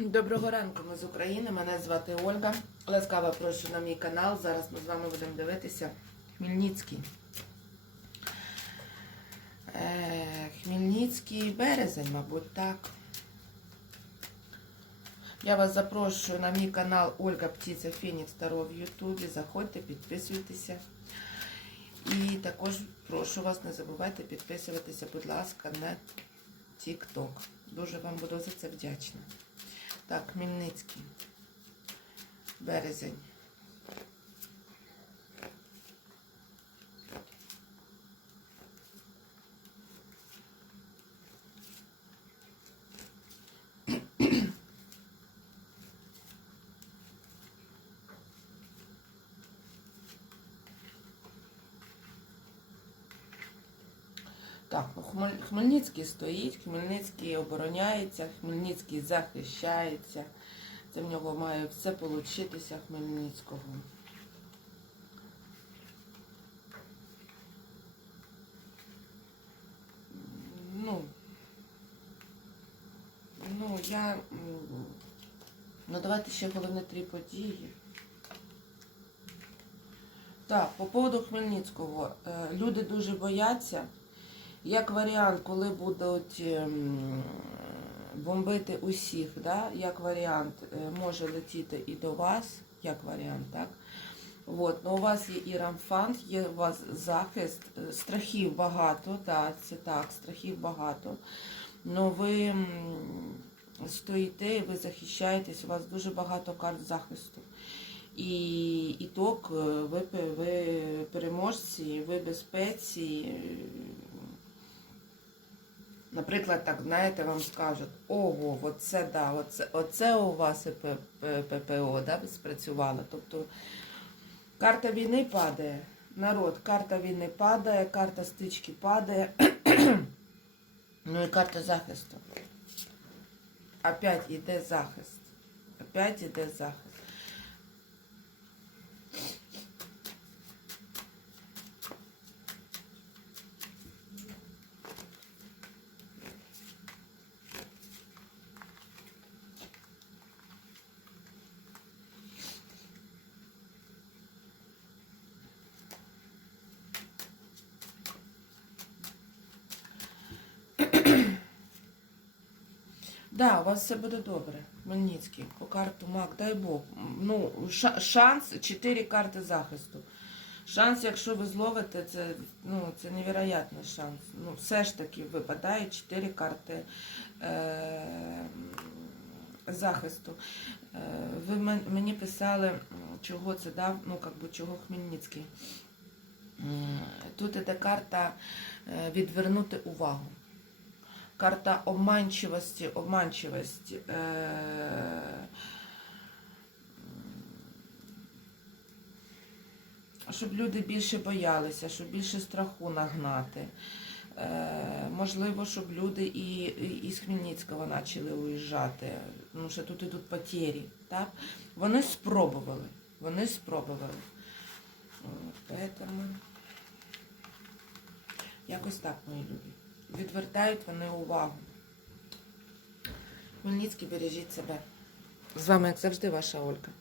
Доброго ранку, ми з України. Мене звати Ольга. Ласкаво прошу на мій канал. Зараз ми з вами будемо дивитися Хмельницький. Е, Хмельницький березень, мабуть, так. Я вас запрошую на мій канал Ольга Птиця Фенікс Таро в Ютубі. Заходьте, підписуйтеся. І також прошу вас, не забувайте підписуватися, будь ласка, на TikTok. Дуже вам буду за це вдячна. Так, Мільницький. Березень. Так, ну Хмельницький стоїть, Хмельницький обороняється, Хмельницький захищається. Це в нього має все получитися Хмельницького. Ну, ну, я. Ну, давайте ще головне три події. Так, по поводу Хмельницького. Е, Люди дуже бояться. Як варіант, коли будуть ем, бомбити усіх, да? як варіант, е, може летіти і до вас, як варіант, так? От, ну, у вас є і рамфант, є у вас захист, е, страхів багато, так, це так, страхів багато. Ну ви стоїте і ви захищаєтесь, у вас дуже багато карт захисту. І іток, е, ви, ви переможці, ви безпеці. Наприклад, так, знаєте, вам скажуть, ого, оце да, оце, оце у вас ППО да, спрацювало. Тобто карта війни падає, народ, карта війни падає, карта стички падає, ну і карта захисту. Опять іде захист. Опять іде захист. Да, у вас все буде добре. Хмельницький, по карту МАК, дай Бог. Ну, шанс, 4 карти захисту. Шанс, якщо ви зловите, це, ну, це невероятний шанс. Ну, все ж таки випадає 4 карти е- захисту. Е- ви мен- мені писали, чого це дав, ну, как би, чого Хмельницький. Тут іде карта е, відвернути увагу. Карта обманчивості, обманчивості. Е, щоб люди більше боялися, щоб більше страху нагнати. Е, можливо, щоб люди і, із Хмельницького почали уїжджати, тому що тут ідуть потері. Так? Вони спробували. Вони спробували. От, якось так, мої любі. Відвертають вони увагу. Хмельницький, бережіть себе. З вами, як завжди, ваша Ольга.